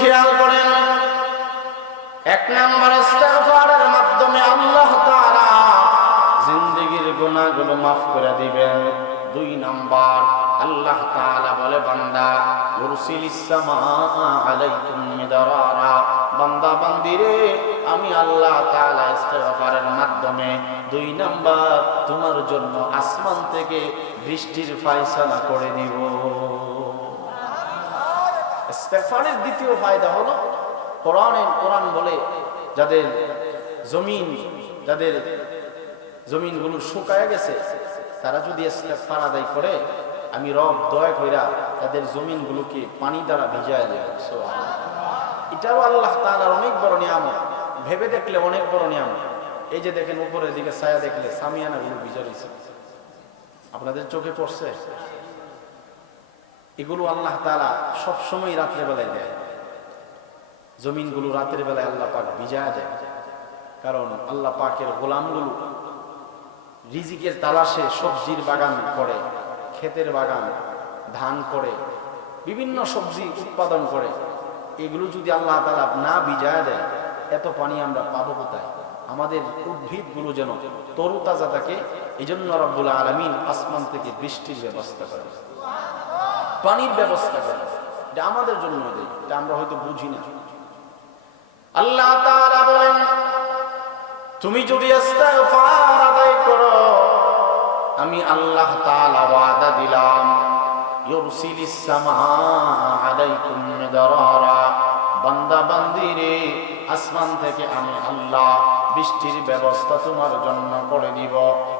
খেয়াল করেন, এক নম্বর ইস্তেগফারের মাধ্যমে আল্লাহ তাআলা জিন্দেগীর গুনাহগুলো মাফ করে দিবেন। দুই নাম্বার, আল্লাহ তাআলা বলে, বান্দা ইউরসিলিস সামাআ আলাইকুম মিদরারা। বান্দা, বান্দিরে, আমি আল্লাহ তাআলা ইস্তেগফারের মাধ্যমে দুই নাম্বার, তোমার জন্য আসমান থেকে বৃষ্টির ফয়সালা করে দিব ইস্তেগফারের দ্বিতীয় ফায়দা হলো কোরআনের কোরআন বলে যাদের জমিন, যাদের জমিনগুলো শুকায় গেছে, তারা যদি ইস্তেগফার আদায় করে, আমি রব দয়া কইরা তাদের জমিনগুলোকে পানি দ্বারা ভিজায় দেব এটাও আল্লাহ তাআলার অনেক বড় নিয়ামত। ভেবে দেখলে অনেক বড় নিয়ামত। এই যে দেখেন উপরের দিকে ছায়া দেখলে সামিয়ানাগুলো ভিজা রয়েছে। আপনাদের চোখে পড়ছে? এগুলো আল্লাহ তাআলা সবসময় রাত্রে বেলায় দেয়। জমিনগুলো রাতের বেলায় আল্লাহ পাক ভিজায় দেয়। কারণ আল্লাহ পাকের গোলামগুলো রিজিকের তালাশে সবজির বাগান করে, ক্ষেতের বাগান, ধান করে, বিভিন্ন সবজি উৎপাদন করে। এগুলো যদি আল্লাহ তালা না ভিজায় দেয়, এত পানি আমরা পাবো কোথায়? আমাদের উদ্ভিদগুলো যেন তরুতাজা থাকে এই জন্য রব্বুল আলমিন আসমান থেকে বৃষ্টির ব্যবস্থা করে পানির ব্যবস্থা করে। এটা আমাদের জন্য দেয় এটা আমরা হয়তো বুঝি না। আল্লাহ তাআলা বলেন, তুমি যদি ইস্তেগফার আদায় করো, আমি আল্লাহ তাআলা ওয়াদা দিলাম, ইউরসিলিস সামাআ আলাইকুম মিদরারা বান্দা বান্দিরে আসমান থেকে আমি আল্লাহ বৃষ্টির ব্যবস্থা তোমার জন্য করে দিব।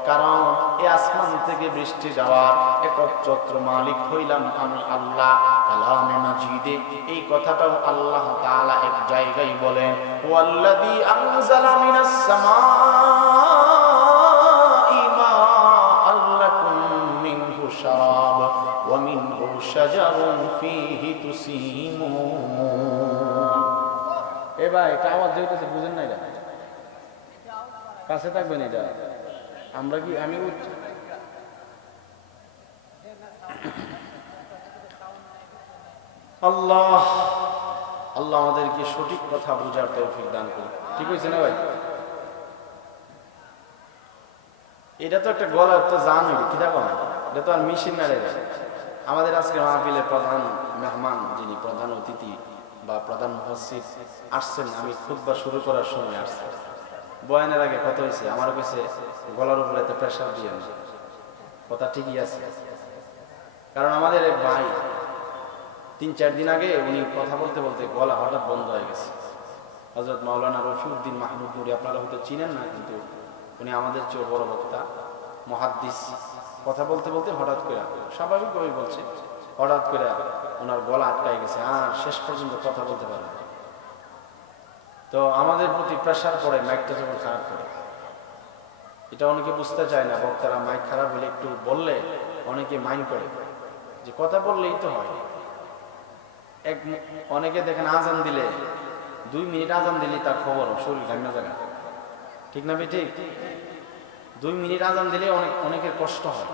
কারণ এই আসমান থেকে বৃষ্টি যাওয়ার একচ্ছত্র মালিক হইলাম আমি আল্লাহ। কালামে মাজিদে এই কথাটাও আল্লাহ তাআলা এক জায়গায় বলেন, ওয়াল্লাযী আনজালা মিনাস সামাই মাআন লাকুম মিনহু শারাব, ওয়া মিনহু শাজারুন ফীহি তুসিমুন। এ এটা আওয়াজ দিতেছে বুঝেন না এটা কাছে থাকবেন এটা। আমরা কি আমি আল্লাহ আল্লাহ আমাদেরকে সঠিক কথা বোঝার তৌফিক দান করুন। ঠিক হয়েছে না ভাই? এটা তো একটা গলার তো জান হইল কি দেখো এটা তো আর মেশিন না আমাদের আজকে মাহফিলের প্রধান মেহমান যিনি প্রধান অতিথি বা প্রধান মুফাসসির আসছেন। আমি খুব বা শুরু করার সময় আসছে। বয়ানের আগে কত হয়েছে আমার কাছে গলার উপরে তো প্রেশার দিয়ে কথা ঠিকই আছে। কারণ আমাদের এক ভাই, তিন চার দিন আগে উনি কথা বলতে বলতে গলা হঠাৎ বন্ধ হয়ে গেছে। হজরত মাওলানা রফিউদ্দিন মাহমুদ নুরি আপনারা হয়তো চিনেন না, কিন্তু উনি আমাদের চেয়েও বড় বক্তা, মহাদ্দিস। কথা বলতে বলতে হঠাৎ করে স্বাভাবিকভাবেই বলছে, হঠাৎ করে ওনার গলা আটকায় গেছে, আর শেষ পর্যন্ত কথা বলতে পারে না। তো আমাদের প্রতি প্রেশার পড়ে মাইকটা যখন খারাপ করে। এটা অনেকে বুঝতে চায় না, বক্তারা মাইক খারাপ হলে একটু বললে অনেকে মাইন্ড করে। যে কথা বললেই তো হয়। এক অনেকে দেখেন আজান দিলে, দুই মিনিট আজান দিলেই তার খবর, শরীর ঘামে জায়গা ঠিক না ঠিক দুই মিনিট আজান দিলে অনেক অনেকের কষ্ট হয়।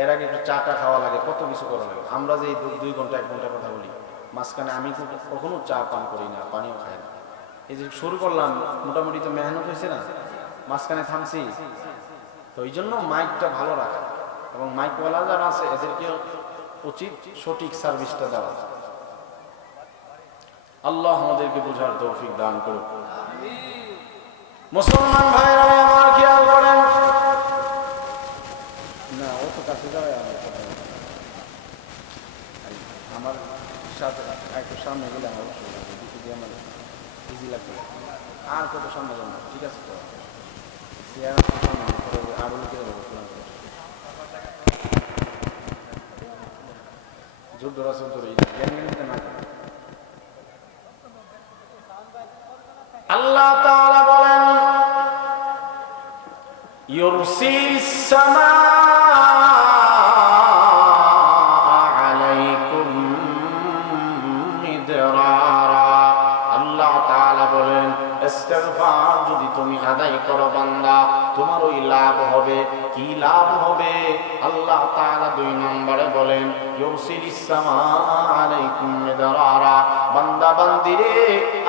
এর আগে একটু চাটা খাওয়া লাগে, কত কিছু করা লাগে। আমরা যে দুই ঘণ্টা, এক ঘণ্টা কথা বলি, মাঝখানে আমি কখনো চা পান করি না, পানিও খাই না। এই যে শুরু করলাম, মোটামুটি তো মেহনত হয়েছে না? মাঝখানে থামছি। তো এই জন্য মাইকটা ভালো রাখা। এবং মাইকওয়ালা যারা আছে, এদেরকে উচিত সঠিক সার্ভিসটা দেওয়া। আল্লাহ আমাদেরকে বোঝার তৌফিক দান করুক। মুসলমান ভাইরা আমার খেয়াল করেন। না, ও তো কাছে যাবে আমার সাথে, একটু সামনে গেলে আমার দিকে আমার ইজি লাগবে। আর কত সামনে না, ঠিক আছে তো। আল্লাহ বলেন ইউরসিলিস সামাআ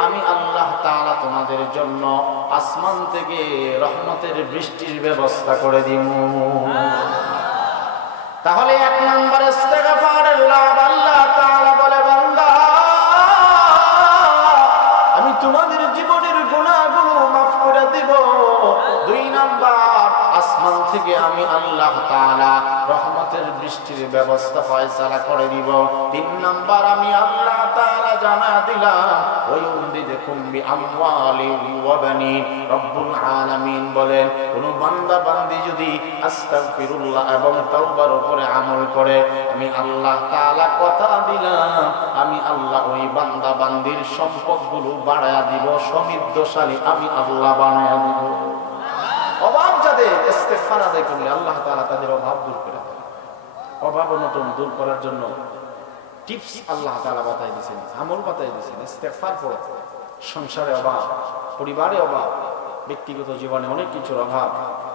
আমি আল্লাহ তাআলা তোমাদের জন্য আসমান থেকে রহমতের বৃষ্টির ব্যবস্থা করে দিব তাহলে এক নম্বর আল্লাহ বলে, বান্দা, আমি তোমাদের জীবনের মাফ করে দিব। দুই নাম্বার, আসমান থেকে আমি আল্লাহ তাআলা রহমতের বৃষ্টির ব্যবস্থা ফয়সালা করে দিব তিন নাম্বার আমি আল্লাহ তাআলা জানা দিলাম, ওই উমদিদকুম বিআমওয়ালি ওয়া বানিন। রব্বুল আলামিন বলেন, কোন বান্দা বান্দি যদি আস্তাগফিরুল্লাহ এবং তাওবার উপরে আমল করে, আমি আল্লাহ তাআলা কথা দিলাম, আমি আল্লাহ ওই বান্দা বান্দির সম্পদগুলো বাড়ায়া দিব, সমৃদ্ধশালী আমি আল্লাহ বানায়া দিব। অভাব যাদের, ইস্তেগফার আদায় করলে আল্লাহ তাআলা তাদের অভাব দূর করে অভাব অনটন দূর করার জন্য টিপস আল্লাহ তাআলা বাতাই দিয়েছেন আমল বাতাই দিয়েছেন ইস্তেগফার পড়ে সংসারে অভাব পরিবারে অভাব ব্যক্তিগত জীবনে অনেক কিছুর অভাব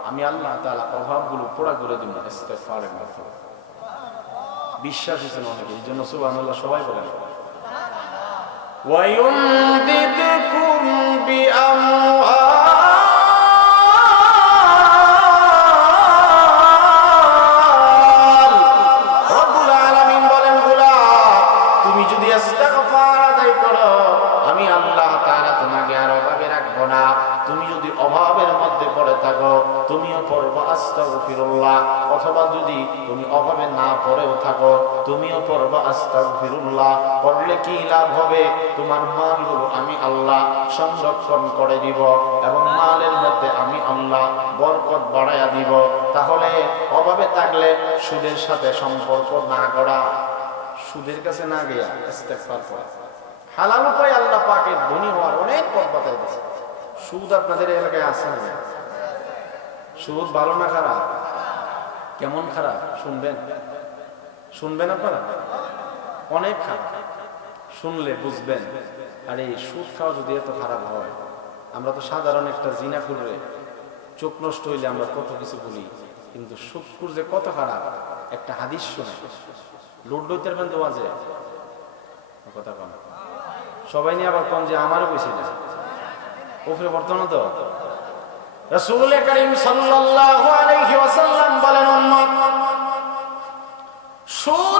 আমি আল্লাহ তাআলা অভাবগুলো পুরা করে দিব ইস্তেগফারের মাধ্যমে বিশ্বাস হয়েছেন অনেকে এই জন্য সুবহানাল্লাহ সবাই বলেন ويمددكم بأموال আস্তাগফিরুল্লাহ, পড়লে কি লাভ হবে? তোমার মালগুলো আমি আল্লাহ, সংরক্ষণ করে দিব এবং মালের মধ্যে আমি আল্লাহ বরকত বাড়াইয়া দিব। তাহলে অভাবে থাকলে সুদের সাথে সম্পর্ক না করা সুদের কাছে না গিয়া ইস্তেগফার করা। হালাল উপায় আল্লাহ ধনী হওয়ার অনেক পথ বাতাই দিয়েছে সুদ আপনাদের এলাকায় আছে না সুদ ভালো না খারাপ? কেমন খারাপ? শুনবেন? শুনবেন আপনারা? অনেক খারাপ। শুনলে বুঝবেন। আর এই সুদ খাওয়া যদি এত খারাপ হয়, আমরা তো সাধারণ একটা জিনা করে চোখ নষ্ট হইলে আমরা কত কিছু বলি, কিন্তু সুদকুর যে কত খারাপ, একটা হাদিস শুনে। লুট লইতে পারবেন তো মাঝে কথা কম সবাই নিয়ে আবার কম যে আমারও কইছে না ওপরে বর্তমান তো রাসূল করিম সাল্লাল্লাহু আলাইহি ওয়াসাল্লাম বলেন, উম্মত, সুদ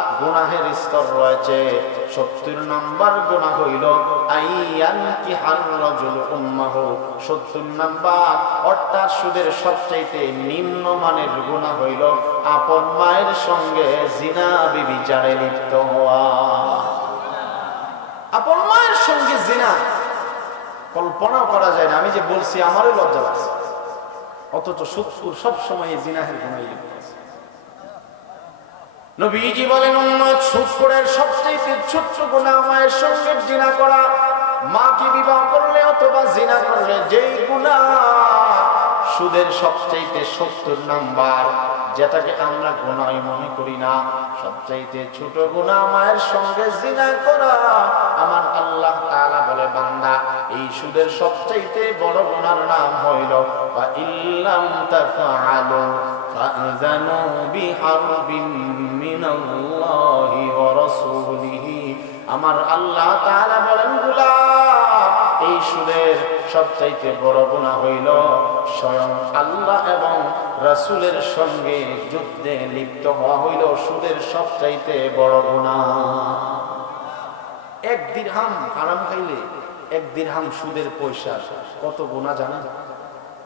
গুনাহের স্তর রয়েছে। সত্তর নাম্বার গুনাহ হইল কি হার রজুল উম্মাহ। সত্তর নাম্বার, অর্থাৎ সুদের সবচাইতে নিম্ন মানের গুনাহ হইল, আপন মায়ের সঙ্গে জিনা বিবিচারে লিপ্ত হওয়া। আপন মায়ের সঙ্গে জিনা কল্পনা করা যায় না। আমি যে বলছি, আমারও লজ্জা লাগছে। অথচ সত্তর সবসময় জিনাহের গুণাই লিপ্ত। নবীজি বলেন, উম্মত শুক্রের সবচেয়ে ছোট্ট গুনাহ মায়ের সঙ্গে জিনা করা। মাকে বিবাহ করলে অথবা জিনা করলে যেই গুনাহ সুদের সবচাইতে সত্তর নাম্বার, যেটাকে আমরা গুনাই মনে করি না, সবচাইতে ছোট গুনাহ মায়ের সঙ্গে জিনা করা। আমার আল্লাহ তাআলা বলে, বান্দা, এই সুদের সবচাইতে বড় গুনার নাম হইল বা ইল্লাম তাফআলু। ফাযানু বিহারবিন মিনাল্লাহি ওয়া রাসূলিহি আমার আল্লাহ তাআলা বলেন, গোলাম, এই সুদের সবচাইতে বড় গুনাহ হইল স্বয়ং আল্লাহ এবং রাসূলের সঙ্গে যুদ্ধে লিপ্ত হওয়া হইল সুদের সবচাইতে বড় গুনাহ। এক দিরহাম হারাম খাইলে এক দিরহাম সুদের পয়সা কত গুনাহ জানেন?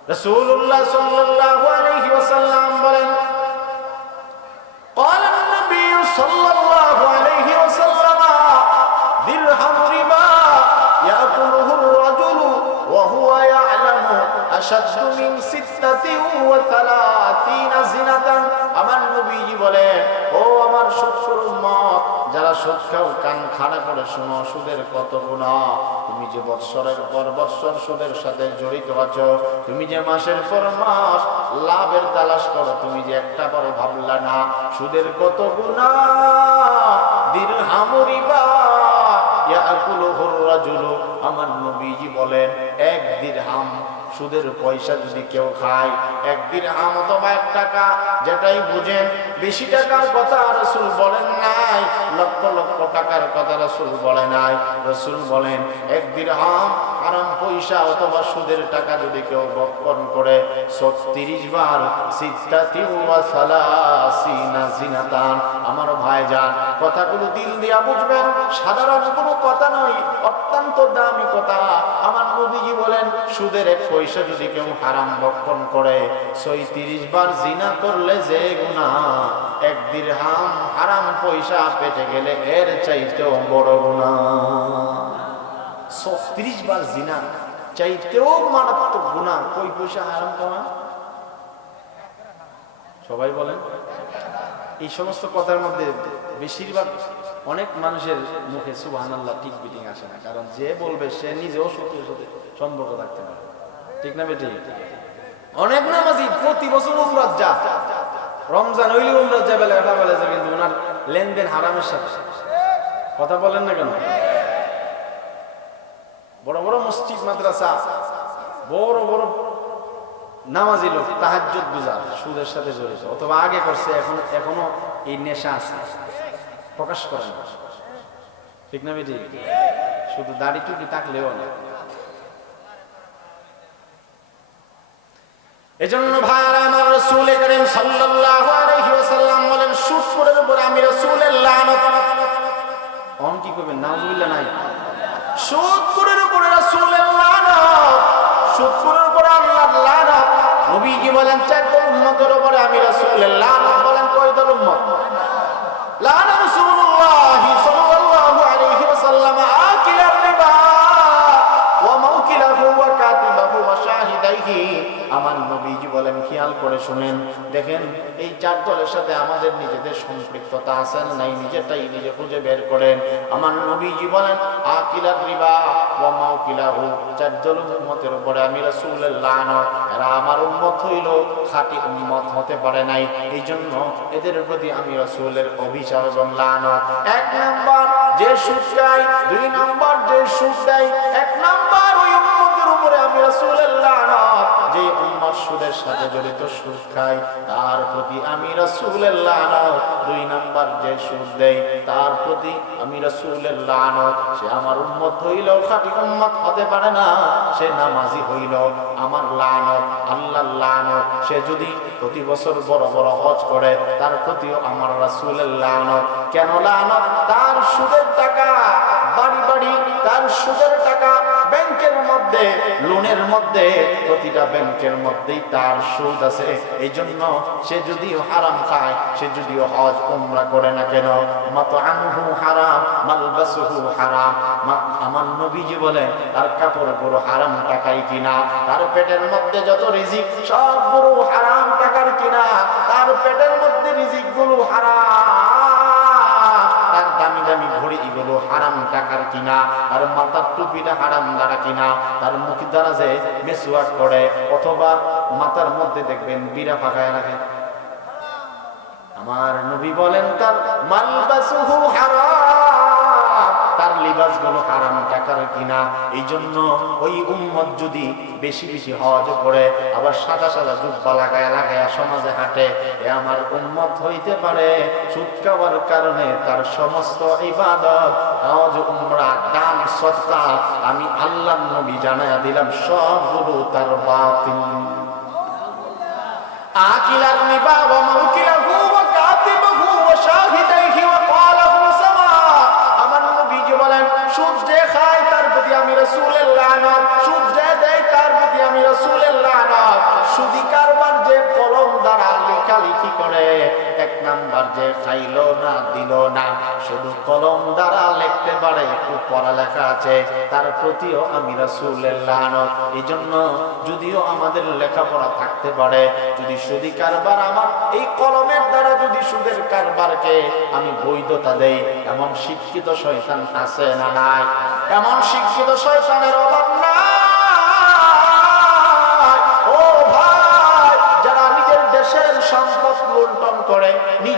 রাসূলুল্লাহ সাল্লাল্লাহু আলাইহি ওয়াসাল্লাম বলেন قال النبي صلى الله عليه وسلم درهم ربا يأكله الرجل وهو يعلم أشد من ستة وثلاثين زنة আমার নবীজি বলে ও আমার সুৎসর উম্মত যারা সুদ খাও, কান খাড়া করে শোনো, সুদের কত গুণা। তুমি যে বৎসরের পর বৎসর সুদের সাথে জড়িত আছো, তুমি যে মাসের পর মাস লাভের তালাশ করো, তুমি যে একটা বড় ভাবলা না, সুদের কত গুণা। দিরহামুরিবা ইয়াকুলুহুর রাজুলু, আমার নবীজি বলেন, এক দিরহাম সুদের পয়সা যদি কেউ খায় একদিন দিরহাম অথবা এক টাকা, যেটাই বুঝেন, বেশি টাকার কথা রসুল বলেন নাই লক্ষ লক্ষ টাকার কথা রসুল বলে নাই। রসুল বলেন এক দিরহাম আরাম পয়সা অথবা সুদের টাকা যদি কেউ বক্ষণ করে, ছত্রিশ বার সিদ্ধাতি সালাসিনা জিনাতান। আমার কথাগুলো দিল দিয়া বুঝবেন, সাধারণ কোনো কথা নয়, অত্যন্ত দামি কথা। আমার নবীজি বলেন, সুদের এক পয়সা যদি কেউ হারাম বক্ষণ করে, ছয়ত্রিশ বার জিনা করলে যে গুণা এক দিরহাম হারাম পয়সা পেটে গেলে এর চাইতেও বড় গুণা ছত্রিশ বার জিনা, চাইতেও মারাত্মক গুণা। কই পয়সা হারাম সবাই বলেন। এই সমস্ত কথার মধ্যে বেশিরভাগ অনেক মানুষের মুখে আল্লাহ টিক বিটিং আসে না। কারণ যে বলবে, সে নিজেও সত্যের সাথে সম্পর্ক থাকতে পারে। ঠিক না বেটি? অনেক নামাজি প্রতি বছর উমরাত যা রমজান হইলে উমরাত যাবে লেখা বলে যে কিন্তু ওনার লেনদেন হারামের সাথে। কথা বলেন না কেন? বড় বড় মসজিদ, মাদ্রাসা, বড় বড় নামাজি লোক, তাহাজ্জুদ গুজার সুদের সাথে জড়িত। অথবা আগে করছে, এখন, এখনও এই নেশা আছে, প্রকাশ করে না। ঠিক না বেটি? শুধু দাড়ি টুকি থাকলেও না। এজন্য ভাইরা আমার রাসূল করিম সাল্লাল্লাহু আলাইহি ওয়াসাল্লাম বলেন, সুদ করার উপর আমি রাসূলের লানত অন কি করবেন? নাউজুবিল্লাহ নাই। সুদ উপরে রাসূলের লানত সুদ করার উপর আল্লাহর লানত। নবীজি বলেন চার দল উম্মতের উপরে আমি রাসূলের লানত বলেন কয় দল উম্মত? লানা রাসূলুল্লাহ শাহিদাইহি আমার নবীজি বলেন, খেয়াল করে শুনেন। দেখেন, এই চার দলের সাথে আমাদের নিজেদের সম্পৃক্ততা আছে নাই? নিজেরটাই নিজে খুঁজে বের করেন। আমার নবীজি বলেন, আকিলার রিবা ওয়া মাউকিলাহু। চার দল উম্মতের উপরে আমি রাসূলের এরা আমার উম্মত হইল, খাঁটি উম্মত হতে পারে নাই। এই জন্য এদের প্রতি আমি রাসূলের অভিশাপ এবং লানত এক নাম্বার যে সুদ খায় দুই নাম্বার যে সুদ দেয়, এক নাম্বার সাথে জড়িত সুদ খায় তার প্রতি আমি রাসূলের লানত। দুই নাম্বার যে সুদ দেয়, তার প্রতি আমি রাসূলের লানত। সে আমার উম্মত হইল খাঁটি উম্মত হতে পারে না, সে নামাজি হইল আমার লানত, আল্লাহর লানত। সে যদি প্রতি বছর বড় বড় হজ করে, তার প্রতিও আমার রাসূলের লানত। কেন লানত? তার সুদের টাকা, বাড়ি বাড়ি, তার সুদের টাকা ব্যাংকের মধ্যে, লোনের মধ্যে, প্রতিটা ব্যাংকের মধ্যেই তার সুদ আছে। এই জন্য সে যদিও হারাম খায়, সে যদিও হজ, উমরা করে না কেন? মত আনহু হারাম, মালবাসুহু হারাম। আমার নবীজি বলেন, তার কাপড় পুরো হারাম টাকাই কিনা, তার পেটের মধ্যে যত রিজিক সব পুরো হারাম টাকার কিনা, তার পেটের মধ্যে রিজিকগুলো হারাম। দামি এগুলো হারাম টাকার কিনা মাথার টুপিটা হারাম দ্বারা কিনা, তার মুখ দ্বারা যে মেসওয়াক করে, অথবা মাথার মধ্যে দেখবেন বিরা ফাঁকায় রাখে। আমার নবী বলেন, তার মালবাসুহু হারাম। তার লিবাসগুলো হারাম, টাকার কিনা এই জন্য ওই উম্মত যদি বেশি বেশি হজ করে, আবার সাদা সাদা জুব্বা লাগায় লাগায় সমাজে হাঁটে, এ আমার উম্মত হইতে পারে। সুদ কারণে তার সমস্ত ইবাদত, হজ, উমরা, দান সৎকা আমি আল্লাহ নবী জানায়া দিলাম, সবগুলো তার বাতিল। আকিলার নিবা ওয়া দ্বারা যদিও আমাদের লেখাপড়া থাকতে পারে, যদি সুদি কারবার আমার, এই কলমের দ্বারা যদি সুদের কারবারকে আমি বৈধতা দেই, এমন শিক্ষিত শয়তান আছে না নাই? এমন শিক্ষিত শয়তানের অভাব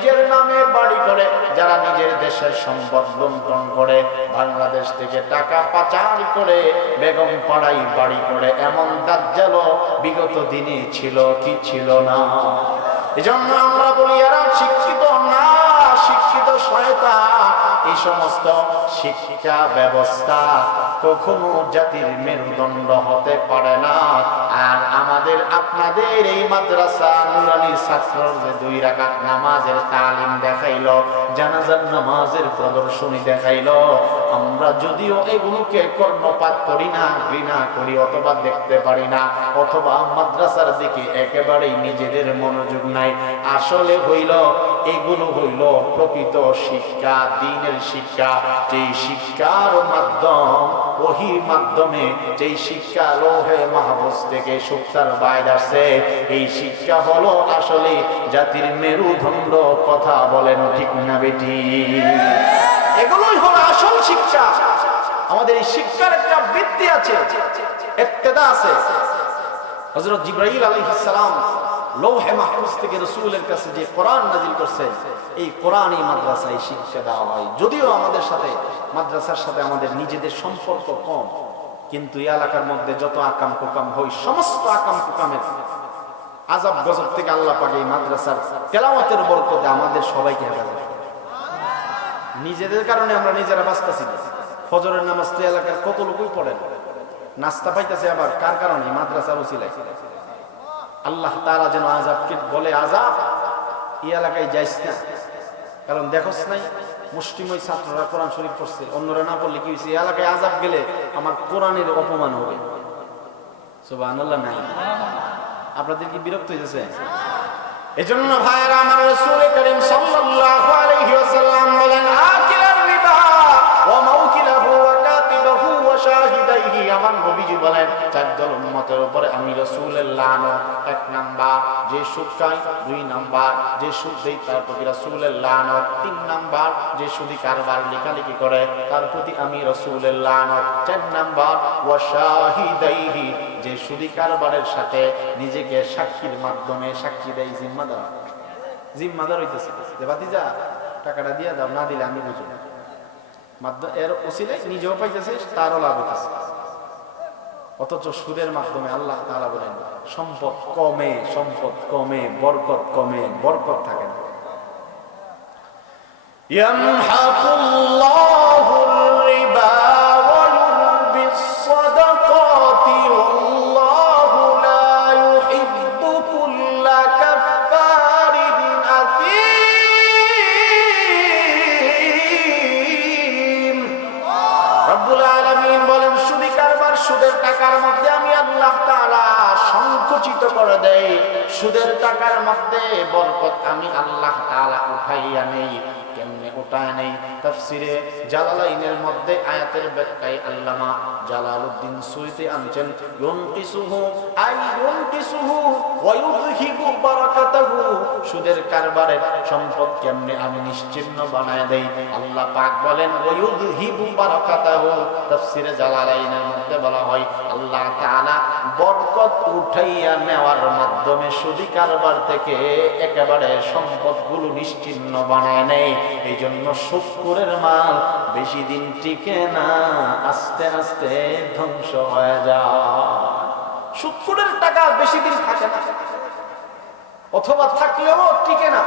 নিজের নামে বাড়ি করে, যারা নিজের দেশের সম্পদ লুণ্ঠন করে, বাংলাদেশ থেকে টাকা পাচার করে, বেগম পাড়াই বাড়ি করে, এমন দাজ্জাল বিগত দিনে ছিল কি ছিল না? এজন্য আমরা বলি, এরা শিক্ষিত না শিক্ষিত শয়তান এই সমস্ত শিক্ষা ব্যবস্থা কখনো জাতির মেরুদণ্ড হতে পারে না। আর আমাদের, আপনাদের এই মাদ্রাসা নুরানি ছাত্র যে দুই রাকাত নামাজের তালিম দেখাইলো, জানাজার নামাজের প্রদর্শনী দেখাইলো, আমরা যদিও এগুলোকে কর্ণপাত করি না, ঘৃণা করি অথবা দেখতে পারি না, অথবা মাদ্রাসার দিকে একেবারেই নিজেদের মনোযোগ নাই। আসলে হইল এগুলো হইল প্রকৃত শিক্ষা, দিনের শিক্ষা। যেই শিক্ষার মাধ্যম, ওহির মাধ্যমে যেই শিক্ষা লোহে মাহবুজ থেকে সুক্তার বাইর আসে এই শিক্ষা হলো আসলে জাতির মেরুদণ্ড কথা বলেন ঠিক না বেটি? এগুলোই হলো আসল শিক্ষা। আমাদের এই শিক্ষার একটা বৃত্তি আছে একতেদা আছে। হযরত জিব্রাইল আলাইহিস সালাম লৌহে মাহফুজ থেকে রসুলের কাছে যে কোরআন নাজিল করছেন, এই কোরআনই মাদ্রাসায় শিক্ষা দেওয়া হয়। যদিও আমাদের সাথে, মাদ্রাসার সাথে আমাদের নিজেদের সম্পর্ক কম, কিন্তু এই এলাকার মধ্যে যত আকাম কুকাম হই সমস্ত আকাম কুকামের আজাব গজব থেকে আল্লাহ পাকে এই মাদ্রাসার তেলাওয়াতের বরকতে আমাদের সবাইকে হেফাজত নিজেদের কারণে আমরা নিজেরা বাঁচতেছি ফজরের নামাজ তো এলাকার কত লোকই পড়েন নাস্তা পাইতেছে আবার কার কারণে? মাদ্রাসার উসিলাই আল্লাহ তারা যেন আজাবকে বলে আজাব এই এলাকায় যাইস না। কারণ দেখোস নাই মুষ্টিময় ছাত্ররা কোরআন শরীফ পড়ছে। অন্যরা না পড়লে কি হয়েছে এলাকায় আজাব গেলে আমার কোরআনের অপমান হবে। আপনাদের কি বিরক্ত হইতেছে? এজন্য ভাইরা আমার রাসূল করিম সাল্লাল্লাহু আলাইহি ওয়াসাল্লাম বলেন আকিলার আমার নবীজি বলেন চার দল উম্মতের উপরে আমি রাসূলের এক নাম্বার, যে দুই নাম্বার, যে তার প্রতি রাসূলের তিন নাম্বার, যে সুদি কারবার লেখালেখি করে, তার প্রতি আমি রাসূলের চার নাম্বার, ওয়া শাহিদাইহি, যে সুদি কারবারের সাথে নিজেকে সাক্ষীর মাধ্যমে সাক্ষী দেয় জিম্মাদার। জিম্মাদার হইতেছে। যে টাকাটা দিয়া দাও, না দিলে আমি বুঝব মাধ্যম, এর ওসিলে নিজেও পাইতেছে, তারও লাভ হইতেছে। অথচ সুদের মাধ্যমে আল্লাহ তারা বলেন, সম্পদ কমে সম্পদ কমে, বরকত কমে, বরকত থাকে না। রব্বুল আলমিন বলেন, সুদি কারবার সুদের টাকার মধ্যে আমি আল্লাহ তাআলা সংকুচিত করে দেই। সুদের টাকার মধ্যে বরকত আমি আল্লাহ তাআলা উঠাইয়া নেই আয়াতের ব্যাখ্যায় আল্লামা জালালউদ্দিন সুইতে আনছেন আই সম্পদ আমি নিশ্চিহ্ন বানায় বরকত উঠাইয়া নেওয়ার মাধ্যমে সুদি কারবার থেকে একেবারে নিশ্চিহ্ন বানায় নেয়। এই জন্য শুক্রের মাল বেশি দিন টিকে না, আস্তে আস্তে ধ্বংস হয়ে যায়। শুক্রের টাকা বেশি দিন থাকে না। অথবা থাকলেও টিকে না।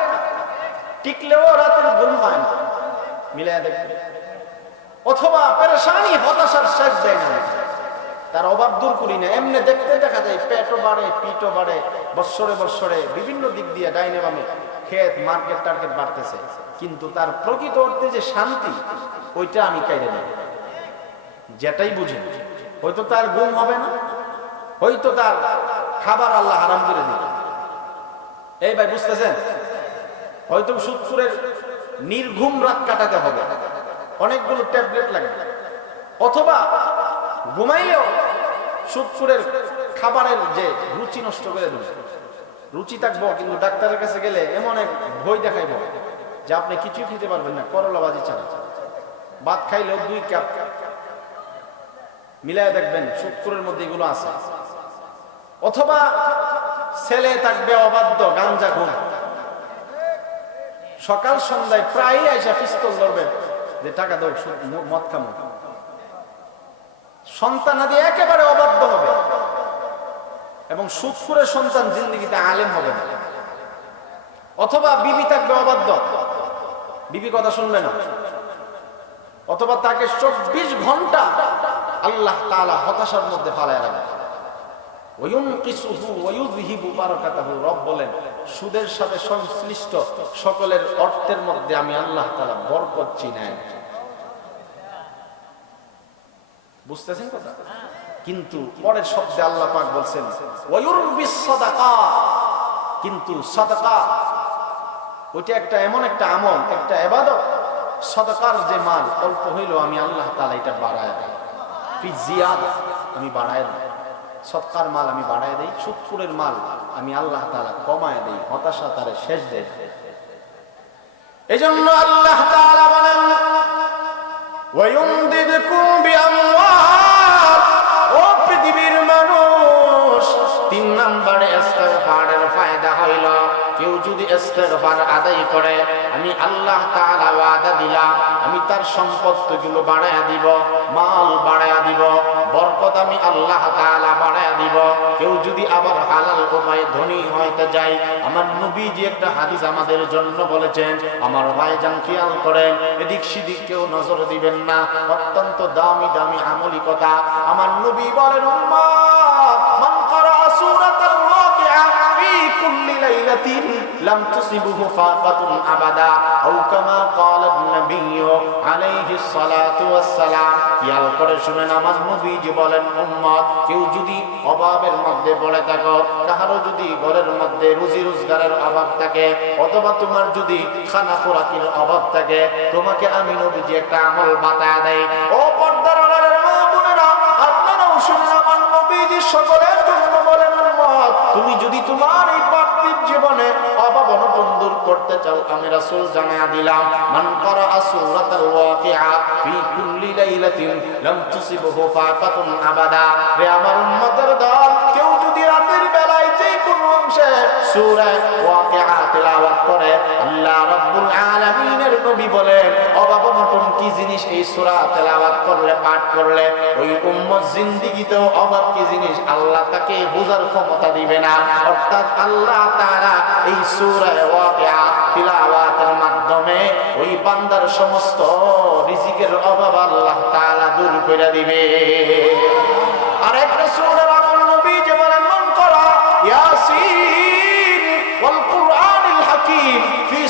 টিকলেও রাতের ঘুম হয় না। মিলাই দেখবে। অথবা পেরেশানি, হতাশার শেষ দেয় না। তার অভাব দূর করি না। এমনি দেখতে দেখা যায়, পেটও বাড়ে, পিঠও বাড়ে। বৎসরে বৎসরে বিভিন্ন দিক দিয়ে ডাইনে বামে ক্ষেত মার্কেট টার্গেট বাড়তেছে। কিন্তু তার প্রকৃত অর্থে যে শান্তি, ওইটা আমি কাইরে নেই। যেটাই বুঝি, হয়তো তার ঘুম হবে না। হয়তো তার খাবার আল্লাহ হারাম করে দিবে। এই ভাই বুঝতেছেন? হয়তো সুৎসুরের নির্ঘুম রাত কাটাতে হবে। অনেকগুলো ট্যাবলেট লাগবে। অথবা ঘুমাইলেও সুৎসুরের খাবারের যে রুচি নষ্ট করে দেবে। রুচি থাকব, কিন্তু ডাক্তারের কাছে গেলে এমন এক ভয় দেখাইব যে আপনি কিছুই খেতে পারবেন না, করলা বাজি ছাড়া। ভাত খাইলেও দুই কাপ। মিলায় দেখবেন শুক্রের মধ্যে এগুলো আছে। অথবা ছেলে থাকবে অবাধ্য, গাঞ্জা খুন। সকাল সন্ধ্যায় প্রায়ই আইসা পিস্তল ধরবেন যে টাকা দাও সু- ম- মদ খামো। সন্তানাদি একেবারে অবাধ্য হবে। এবং সুৎপুরের সন্তান জিন্দিগিতে আলেম হবে না। অথবা বিবি থাকবে অবাধ্য, বিবি কথা শুনবে না। অথবা তাকে চব্বিশ ঘণ্টা আল্লাহ তাআলা হতাশার মধ্যে ফালায় রাখবে। কিন্তু পরের শব্দে আল্লাহ পাক বলছেন কিন্তু সাদাকা, ওইটা একটা এমন একটা আমল, একটা এবাদত সদকার যে মাল, অল্প হইলেও আমি আল্লাহ তালা এটা বাড়ায় দেয় আমি বাড়ায় দেই। সৎকার মাল আমি বাড়ায় দেই সুৎপুরের মাল আমি আল্লাহ তাআলা কমায় দেই, হতাশা তারে শেষ দেয়। এজন্য আল্লাহ তাআলা বলেন, ওয়ায়ুমদিদকুম বিআমওয়াল ও পৃথিবীর মানুষ, তিন নম্বরে ইস্তেগফারের ফায়দা হইল। কেউ যদি ইস্তেগফার আদায় করে, আমি আল্লাহ তাআলা ওয়াদা দিলাম, আমি তার সম্পত্তিগুলো বাড়ায়া দিব, মাল বাড়ায়া দিব বরকত আমি আল্লাহ তাআলা বাড়ায়া দিব। কেউ যদি আবার হালাল উপায়ে ধনী হইতে যায়, আমার নবী যে একটা হাদিস আমাদের জন্য বলেছেন, আমার ভাইজান খেয়াল করেন, এদিক সেদিক কেউ নজর দিবেন না, অত্যন্ত দামি দামি আমলি কথা। আমার নবী বলেন উম্মত মান করা সূরাতাল ওয়াকিআ ফি কুল্লি লাইলাতিন লাম তুসিবহু ফাকাতুন আবাদা, আও কামা ক্বালা নবী আলাইহিস সালাতু ওয়াস খেয়াল করে শুনেন আমার নবীজি বলেন, উম্মত, কেউ যদি অভাবের মধ্যে পড়ে থাকো, কাহারও যদি ঘরের মধ্যে রুজি রোজগারের অভাব থাকে, অথবা তোমার যদি খানা খোরাকির অভাব থাকে, তোমাকে আমি নবীজি একটা আমল বাতায় দেয় ও পর্দার আপনারাও শুনেন আমার নবীজি সকলের জন্য বলেন তুমি যদি তোমার এই পার্থিব জীবনে অভাব দূর করতে চাও, আমি রাসূল জানা দিলাম, মান করা সূরাতাল ওয়াকিআ ফি কুল্লি লাইলাতিন লাম তুসিবহু ফাতাতুন আবাদা। রে আমার উম্মতের দল, কেউ সূরা ওয়াকিআ তেলাওয়াত করে, আল্লাহ রাব্বুল আলামিনের নবী বলেন কি জিনিস এই সূরা তেলাওয়াত করলে, পাঠ করলে? ওই উম্মত কি জিনিস? আল্লাহ তাকে বোঝার ক্ষমতা দিবে না। অর্থাৎ আল্লাহ এই সূরা ওয়াকিআ মাধ্যমে ওই বান্দার সমস্ত রিজিকের অভাব আল্লাহ তাআলা দূর করে দিবে। আর একটা হাকীম ফি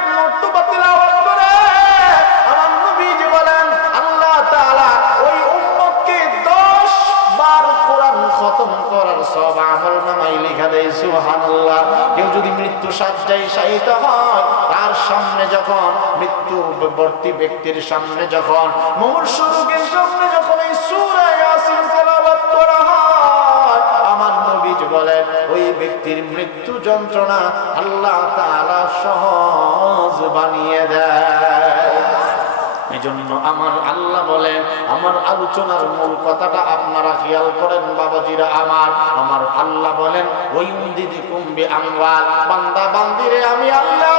মৃত্যু সাজ্জায় শায়িত হয়। তার সামনে যখন মৃত্যুবর্তী ব্যক্তির সামনে যখন মুমূর্ষু সুরুকের সামনে যখন এই করা হয়, আমার নবীজ বলেন, ওই ব্যক্তির মৃত্যু যন্ত্রণা আল্লাহ তাআলা সহজ বানিয়ে দেয়। এজন্য আমার আল্লাহ বলেন, আমার আলোচনার মূল কথাটা আপনারা খেয়াল করেন, বাবাজিরা আমার। আমার আল্লাহ বলেন ওই দিদি কুম্বে আমওয়াল বান্দা, বান্দিরে, আমি আল্লাহ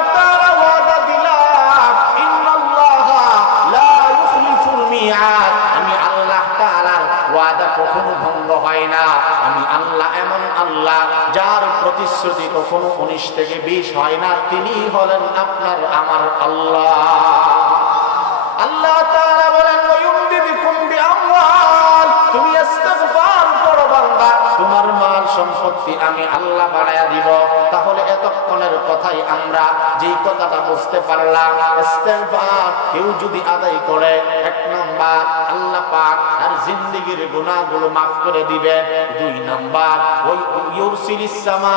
আমি আল্লাহ ওয়াদা কখনো হয় না। আমি আল্লাহ এমন আল্লাহ যার প্রতিশ্রুতি কখনো উনিশ থেকে বিশ হয় না। তিনি হলেন আপনার, আমার আল্লাহ। আল্লাহ তোমার মাল সম্পত্তি আমি আল্লাহ বাড়াইয়া দিব। তাহলে এতক্ষণের কথাই আমরা যেই কথাটা বুঝতে পারলাম, ইস্তেগফার কেউ যদি আদায় করে, এক নাম্বার আল্লাহ পাক আর জিন্দেগীর গুনাহগুলো মাফ করে দিবে দুই নাম্বার ওই ইউরসিলিস সামা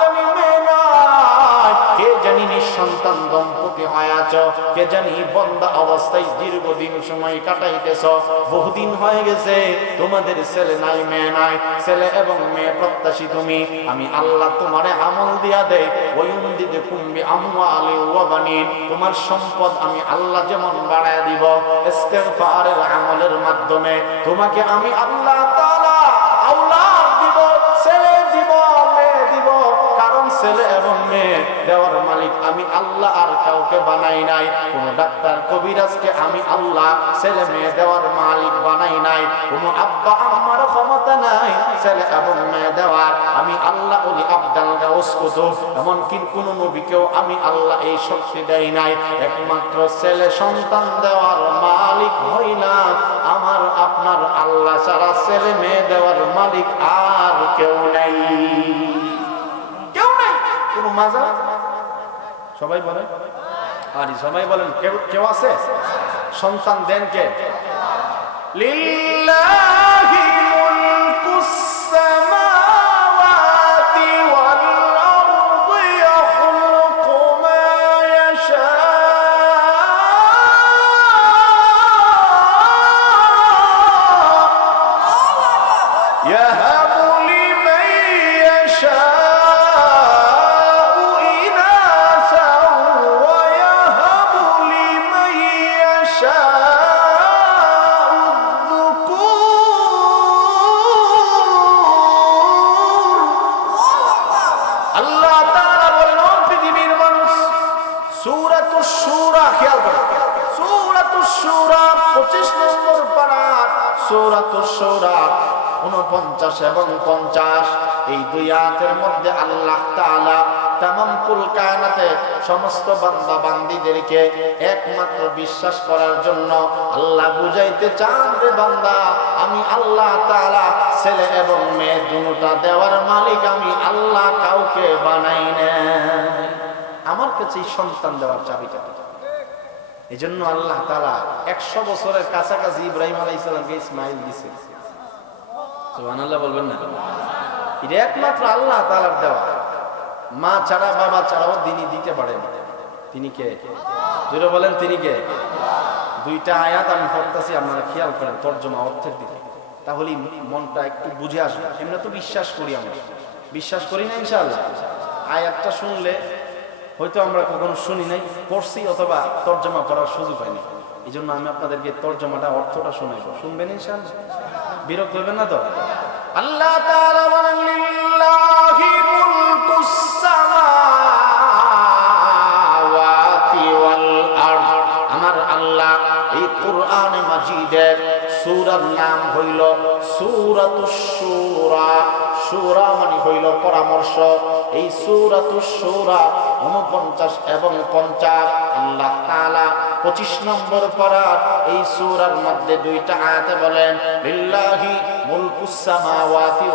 জানি নিঃসন্তান দম্পতি হয়ে আছো কে জানি বন্ধা অবস্থায় দীর্ঘদিন সময় কাটাইতেছ। বহুদিন হয়ে গেছে, তোমাদের ছেলে নাই, মেয়ে নাই, ছেলে এবং মেয়ে প্রত্যাশী তুমি। আমি আল্লাহ তোমারে আমল দিয়া দেয় কুম্বি আমওয়ালি ওয়া বানিন। তোমার সম্পদ আমি আল্লাহ যেমন বাড়ায় দিব, ইস্তেগফারের আমলের মাধ্যমে। তোমাকে আমি আল্লাহ তাআলা আওলাদ দিব, ছেলে দিব, মেয়ে দিব। কারণ ছেলে এবং দেওয়ার মালিক, আমি আল্লাহ আর কাউকে বানাই নাই। কোন ডাক্তার কবিরাজকে আমি আল্লাহ, ছেলে মেয়ে দেওয়ার মালিক বানাই নাই। কোন আব্বা আম্মার ক্ষমতা নাই, ছেলে এবং মেয়ে দেওয়ার। আমি আল্লাহ ওলি আব্দাল গাউস কুতুব, এমনকি কোন নবীকেও আমি আল্লাহ এই শক্তি দেই নাই। একমাত্র ছেলে সন্তান দেওয়ার মালিক হইলাম। আমার, আপনার আল্লাহ ছাড়া ছেলে মেয়ে দেওয়ার মালিক আর কেউ নেই। কোন মাজা সবাই বলেন। আরে সবাই বলেন কেউ কেউ আছে? সন্তান দেন কে? লিল্লাহি! 49 এবং 50 এই দুই আয়াতের মধ্যে আল্লাহ তাআলা তামাম কুল কায়নাতে সমস্ত বান্দা বান্দীদেরকে একমাত্র বিশ্বাস করার জন্য আল্লাহ বুঝাইতে চান রে বান্দা, আমি আল্লাহ তাআলা ছেলে এবং মেয়ে দুটোটা দেওয়ার মালিক, আমি আল্লাহ কাউকে বানাই না আমার কাছে সন্তান দেওয়ার চাবিটা এই জন্য আল্লাহ তাআলা একশো বছরের কাছাকাছি ইব্রাহিম আলাইহিস সালামকে ইসমাইল দিছে। বলবেন না। এটা একমাত্র আল্লাহ তাআলার দেওয়া। মা ছাড়া বাবা ছাড়াও তিনি দিতে পারেন। তিনি কে? জুড়ে বলেন তিনি কে? দুইটা আয়াত আমি পড়তেছি আপনারা খেয়াল করেন তর্জমা অর্থের দিকে। তাহলেই মনটা একটু বুঝে আসবে। এমনি তো বিশ্বাস করি আমরা। বিশ্বাস করি না ইনশাআল্লাহ। আয়াতটা শুনলে হয়তো আমরা কখনো শুনি নাই, পড়ছি অথবা তর্জমা করার সুযোগ হয়নি এই জন্য আমি আপনাদেরকে তর্জমাটা, অর্থটা শোনাইব। শুনবেন ইনশাআল্লাহ? বিরক্ত হইবেন না তো? আল্লাহ তাআলা বলেন, লিল্লাহি মুলকুস সামাওয়াতি আমার আল্লাহ এই কোরআনে মাজিদের সূরার নাম হইল সূরাতুশ শূরা সূরা মানে হইল পরামর্শ। এই সুরাতু সুরা উনপঞ্চাশ এবং 50 আল্লাহ পঁচিশ 25 নম্বর পড়ার এই সুরার মধ্যে দুইটা আয়াতে বলেন, লিল্লাহি মুলকুস সামাওয়াতি